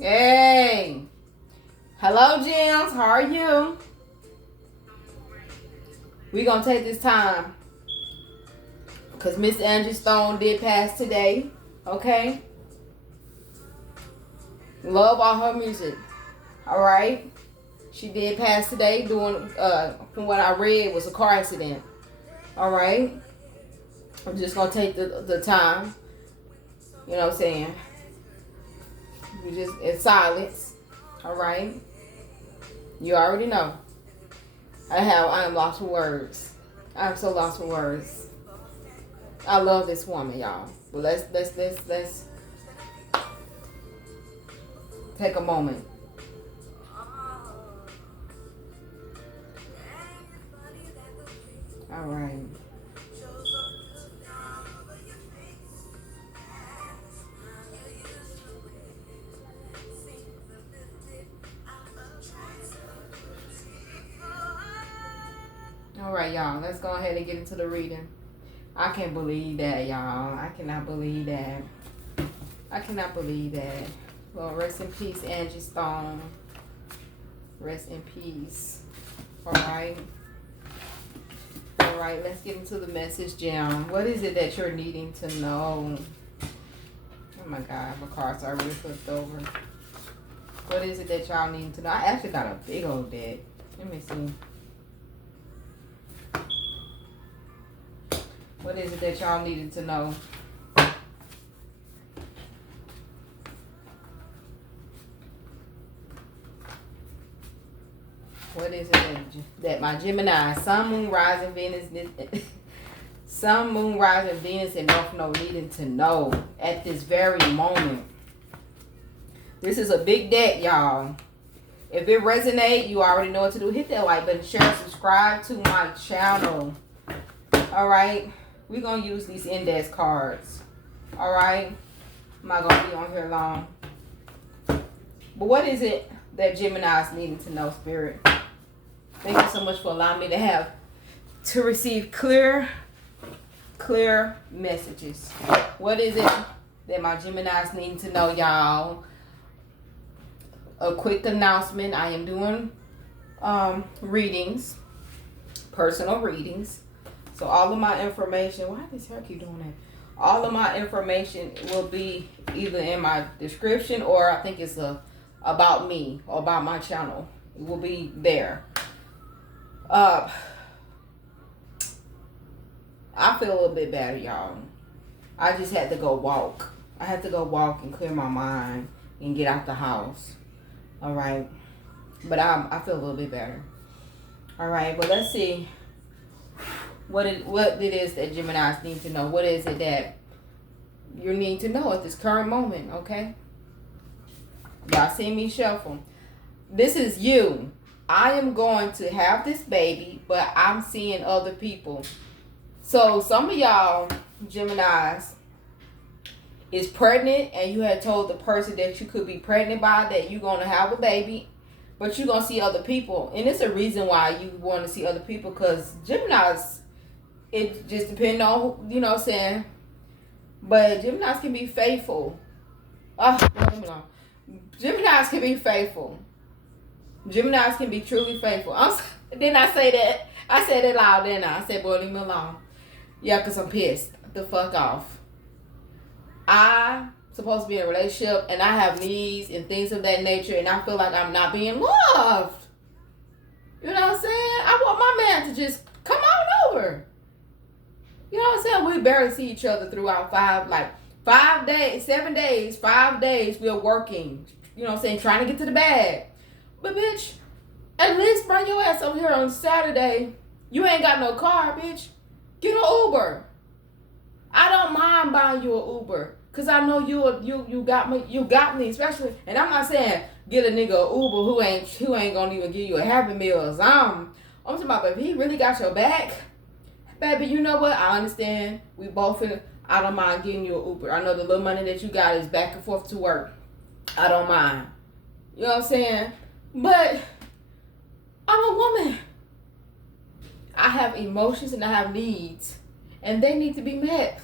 Hey. Hello, Gems. How are you? We're going to take this time because Miss Angie Stone did pass today. Okay? Love all her music. All right? She did pass today doing, from what I read, was a car accident. All right? I'm just going to take the time. You know what I'm saying? We just in silence. All right? You already know. I am lost for words. I'm so lost for words. I love this woman, y'all. But let's take a moment. All right. All right, y'all. Let's go ahead and get into the reading. I can't believe that, y'all. I cannot believe that. I cannot believe that. Well, rest in peace, Angie Stone. Rest in peace. All right. All right, let's get into the message, Jam. What is it that you're needing to know? Oh, my God. My car's already flipped over. What is it that y'all need to know? I actually got a big old deck. Let me see. What is it that y'all needed to know? What is it that my Gemini, Sun, Moon, Rising, Venus, Sun, Moon, Rising, Venus, and North Node needing to know at this very moment? This is a big deck, y'all. If it resonates, you already know what to do. Hit that like button, share, subscribe to my channel. All right. We're going to use these index cards. All right. I'm not going to be on here long. But what is it that Gemini is needing to know, Spirit? Thank you so much for allowing me to receive clear messages. What is it that my Gemini is needing to know, y'all? A quick announcement. I am doing readings, personal readings. So all of my information, why does hair keep doing that? All of my information will be either in my description or I think it's about me or about my channel. It will be there. I feel a little bit better, y'all. I just had to go walk. I had to go walk and clear my mind and get out the house. All right. But I feel a little bit better. All right. But let's see. What it is that Geminis need to know. What is it that you need to know at this current moment, okay? Y'all see me shuffle. This is you. I am going to have this baby, but I'm seeing other people. So some of y'all, Geminis, is pregnant and you had told the person that you could be pregnant by that you're going to have a baby, but you're going to see other people. And it's a reason why you want to see other people because Geminis, it just depends on, you know what I'm saying? But Geminis can be faithful. Geminis can be faithful. Geminis can be truly faithful. Didn't I say that? I said it loud, didn't I? I said, boy, leave me alone. Yeah, because I'm pissed. The fuck off. I'm supposed to be in a relationship and I have needs and things of that nature and I feel like I'm not being loved. You know what I'm saying? I want my man to just come on over. You know what I'm saying? We barely see each other throughout 5 days, 7 days, 5 days. We're working, you know what I'm saying? Trying to get to the bag. But bitch, at least bring your ass over here on Saturday. You ain't got no car, bitch. Get an Uber. I don't mind buying you an Uber. Cause I know you got me, especially, and I'm not saying get a nigga an Uber who ain't gonna even give you a Happy Meals. I'm talking about, if he really got your back, baby, you know what? I understand. We both I don't mind getting you an Uber. I know the little money that you got is back and forth to work. I don't mind. You know what I'm saying? But I'm a woman. I have emotions and I have needs, and they need to be met.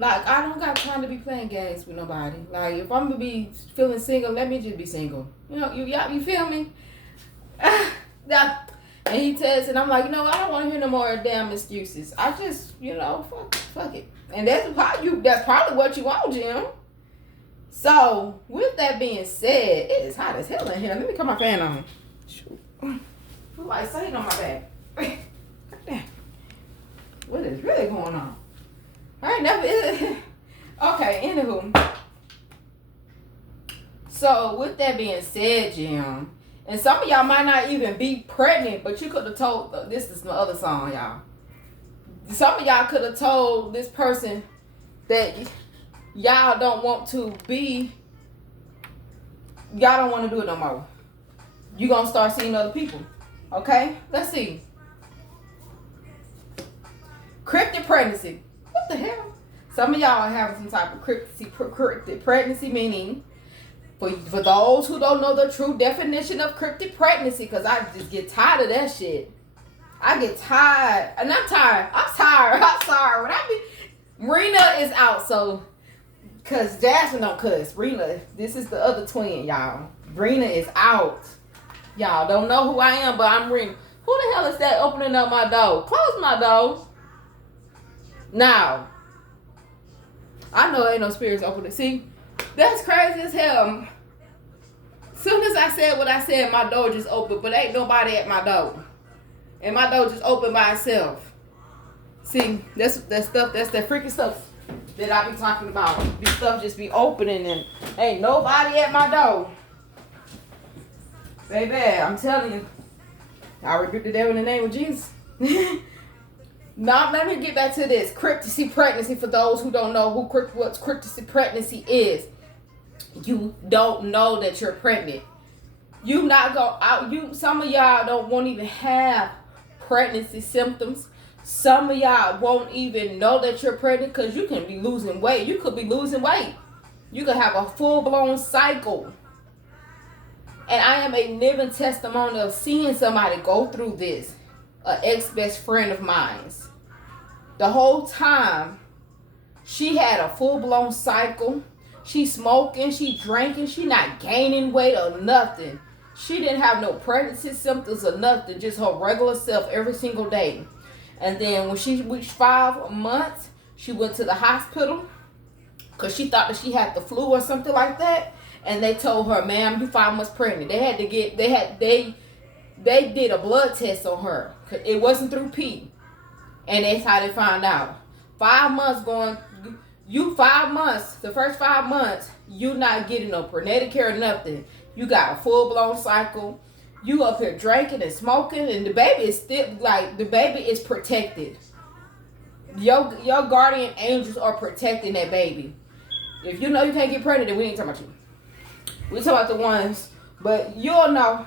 Like, I don't got time to be playing games with nobody. Like, if I'm gonna be feeling single, let me just be single. You know, you feel me? Yeah. And he says, and I'm like, you know, I don't want to hear no more damn excuses. I just, you know, fuck it. And that's probably what you want, Jim. So, with that being said, it is hot as hell in here. Let me cut my fan on. Shoot. Feel like sitting on my back. What is really going on? I ain't never. Okay, anywho. So, with that being said, Jim, and some of y'all might not even be pregnant, but you could have told, this is my other song, y'all. Some of y'all could have told this person that y'all don't want to be, y'all don't want to do it no more. You gonna start seeing other people. Okay? Let's see. Cryptic pregnancy. What the hell? Some of y'all are having some type of cryptic pregnancy, meaning, for those who don't know the true definition of cryptic pregnancy, because I just get tired of that shit. I get tired. And I'm tired. I'm sorry. When Rena is out, so, because Jasmine don't cuss. Rena, this is the other twin, y'all. Rena is out. Y'all don't know who I am, but I'm Rena. Who the hell is that opening up my door? Close my door. Now, I know ain't no spirits opening. See, that's crazy as hell. Soon as I said what I said, my door just opened, but ain't nobody at my door. And my door just opened by itself. See, that's that freaky stuff that I be talking about. This stuff just be opening and ain't nobody at my door. Baby, I'm telling you, I rebuke the devil in the name of Jesus. Now, let me get back to this. Cryptic pregnancy, for those who don't know what cryptic pregnancy is. You don't know that you're pregnant. You not go out. Some of y'all won't even have pregnancy symptoms. Some of y'all won't even know that you're pregnant because you can be losing weight. You could be losing weight. You could have a full-blown cycle. And I am a living testimony of seeing somebody go through this. An ex-best friend of mine's. The whole time, she had a full-blown cycle. She smoking, she drinking, she not gaining weight or nothing. She didn't have no pregnancy symptoms or nothing, just her regular self every single day. And then when she reached 5 months, she went to the hospital because she thought that she had the flu or something like that. And they told her, ma'am, you 5 months pregnant. They did a blood test on her. It wasn't through P. And that's how they found out. 5 months the first 5 months, you not getting no prenatal care or nothing. You got a full-blown cycle. You up here drinking and smoking, and the baby is still, the baby is protected. Your guardian angels are protecting that baby. If you know you can't get pregnant, then we ain't talking about you. We talking about the ones, but you'll know.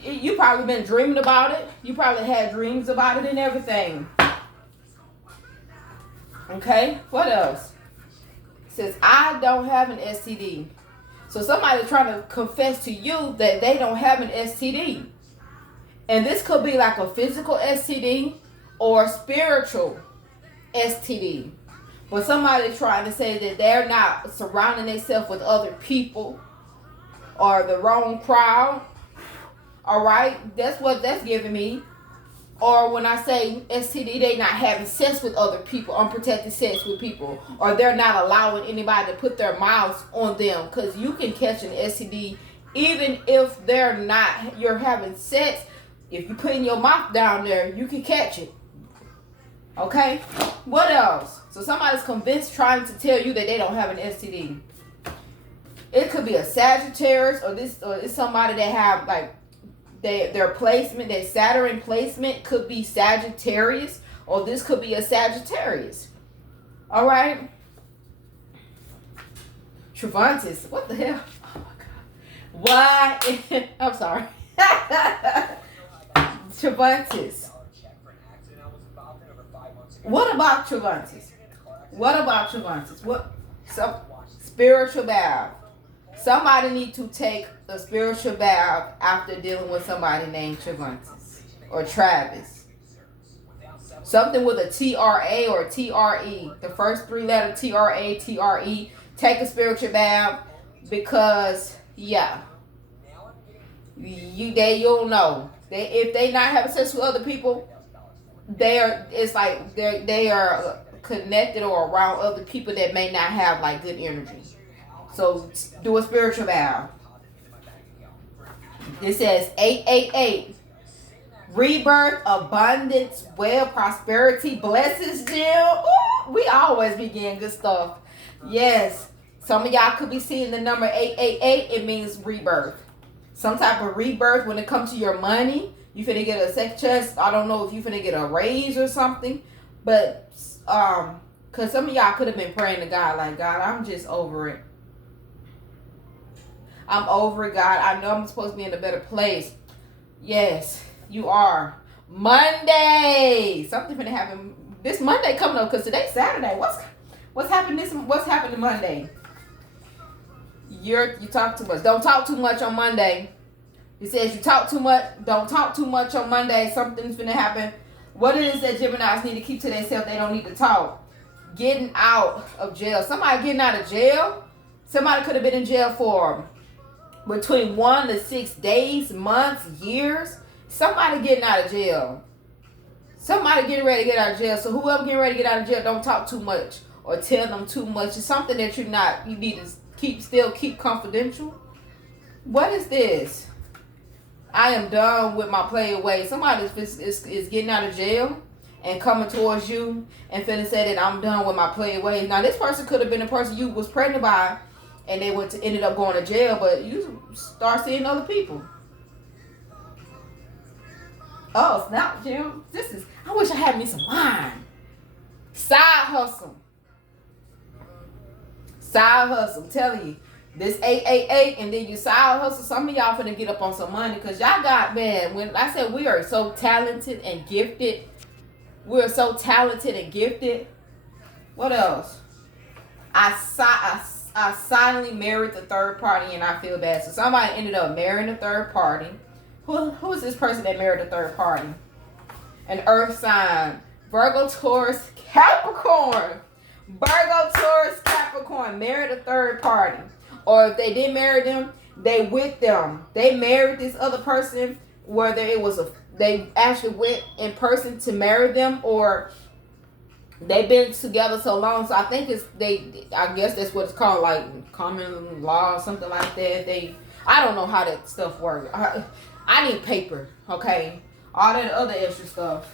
You probably been dreaming about it. You probably had dreams about it and everything. Okay, what else? It says, I don't have an STD. So somebody's trying to confess to you that they don't have an STD. And this could be like a physical STD or a spiritual STD. But somebody's trying to say that they're not surrounding themselves with other people or the wrong crowd. All right, that's what that's giving me. Or when I say STD, they not having sex with other people, unprotected sex with people, or they're not allowing anybody to put their mouths on them, because you can catch an STD even if you're having sex. If you putting your mouth down there, you can catch it. Okay, what else? So somebody's convinced, trying to tell you that they don't have an STD. It could be a Sagittarius, or it's somebody that have their placement, their Saturn placement could be Sagittarius, or this could be a Sagittarius. All right. Travantis, what the hell? Oh my God. Why? I'm sorry. Travantis. What about Travantis? What? Spiritual bath. Somebody need to take a spiritual bath after dealing with somebody named Travantis or Travis. Something with a TRA or TRE. The first 3 letter TRA, TRE. Take a spiritual bath because yeah, you'll know. If they not having sex with other people, it's like they are connected or around other people that may not have like good energy. So do a spiritual vow. It says 888. Rebirth, abundance, wealth, prosperity, blessings, Jill. Ooh, we always be getting good stuff. Yes. Some of y'all could be seeing the number 888. It means rebirth. Some type of rebirth when it comes to your money. You finna get a second chance. I don't know if you finna get a raise or something. But, because some of y'all could have been praying to God like, God, I'm just over it. I'm over it, God. I know I'm supposed to be in a better place. Yes, you are. Monday. Something finna happen. This Monday coming up because today's Saturday. What's happening What's happening Monday? You talk too much. Don't talk too much on Monday. It says you talk too much. Don't talk too much on Monday. Something's gonna happen. What it is that Geminis need to keep to themselves, they don't need to talk. Getting out of jail. Somebody getting out of jail. Somebody could have been in jail for between 1 to 6 days, months, years. Somebody getting out of jail. Somebody getting ready to get out of jail. So whoever getting ready to get out of jail, don't talk too much or tell them too much. It's something that you need to keep confidential. What is this? I am done with my play away. Somebody is getting out of jail and coming towards you and finna say that I'm done with my play away. Now this person could have been a person you was pregnant by and they ended up going to jail, but you start seeing other people. Oh, snap, Jim. I wish I had me some wine. Side hustle. I'm telling you. This 888 and then you side hustle. Some of y'all finna get up on some money because y'all got, man, when I said we are so talented and gifted. We're so talented and gifted. What else? I silently married the third party and I feel bad. So somebody ended up marrying the third party. Who is this person that married the third party? An earth sign. Virgo, Taurus, Capricorn. Virgo, Taurus, Capricorn married a third party. Or if they didn't marry them, they with them. They married this other person, whether they actually went in person to marry them, or they've been together so long. So I think I guess that's what it's called, like common law or something like that. I don't know how that stuff works. I need paper, okay? All that other extra stuff.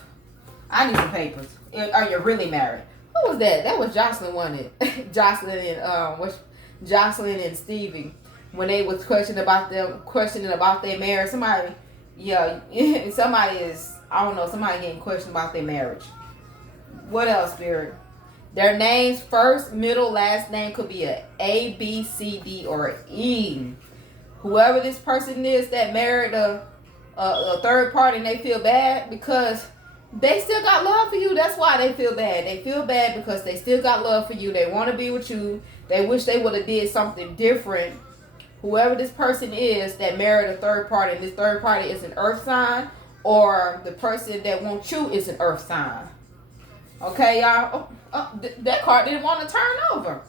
I need some papers. Are you really married? Who was that? That was Jocelyn, wasn't it? Jocelyn and Stevie, when they was questioning about their marriage. Somebody getting questioned about their marriage. What else, Spirit? Their names, first, middle, last name could be A, B, C, D, or E. Whoever this person is that married a third party and they feel bad because they still got love for you. That's why they feel bad. They feel bad because they still got love for you. They want to be with you. They wish they would have did something different. Whoever this person is that married a third party, and this third party is an earth sign, or the person that wants you is an earth sign. Okay, y'all? That card didn't want to turn over.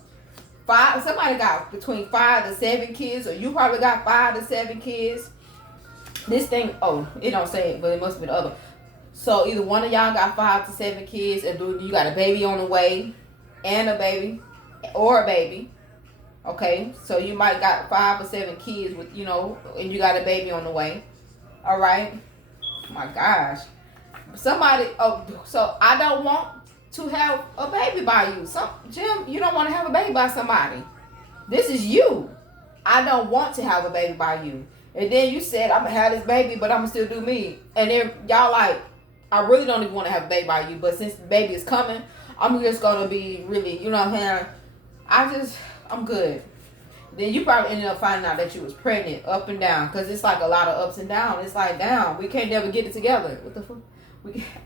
Somebody got between 5 to 7 kids, or you probably got 5 to 7 kids. This thing, it don't say it, but it must be the other. So either one of y'all got 5 to 7 kids, and you got a baby on the way, and a baby, or a baby. Okay, so you might got 5 or 7 kids with, and you got a baby on the way. All right. Oh my gosh. Somebody. So I don't want to have a baby by you. Jim, you don't want to have a baby by somebody. This is you. I don't want to have a baby by you. And then you said I'm gonna have this baby, but I'm gonna still do me. And then y'all like, I really don't even want to have a baby by you, but since the baby is coming, I'm just gonna be really, I'm good. Then you probably ended up finding out that you was pregnant up and down, because it's like a lot of ups and downs. It's like, down, we can't never get it together. What the fuck?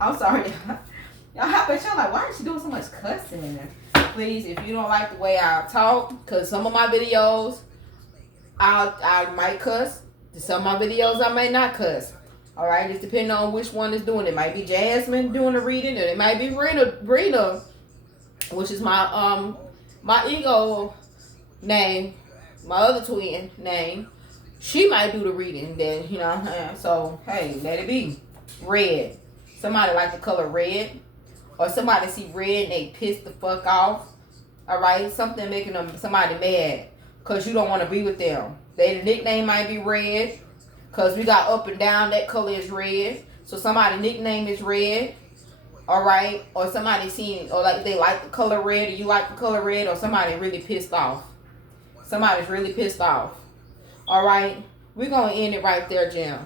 I'm sorry. Y'all, I bet y'all like, why is she doing so much cussing? Please, if you don't like the way I talk, because some of my videos, I might cuss. Some of my videos, I may not cuss. All right, just depending on which one is doing it. It might be Jasmine doing the reading, and it might be Rena, which is my ego name, my other twin name. She might do the reading. Then you know what I'm saying. So hey, let it be. Red. Somebody like the color red, or somebody see red and they piss the fuck off. All right, something making somebody mad because you don't want to be with them. Their nickname might be red because we got up and down. That color is red. So somebody's nickname is red. All right, or somebody seeing, or like they like the color red, or you like the color red, or somebody really pissed off. Somebody's really pissed off. All right, we're gonna end it right there, Jim.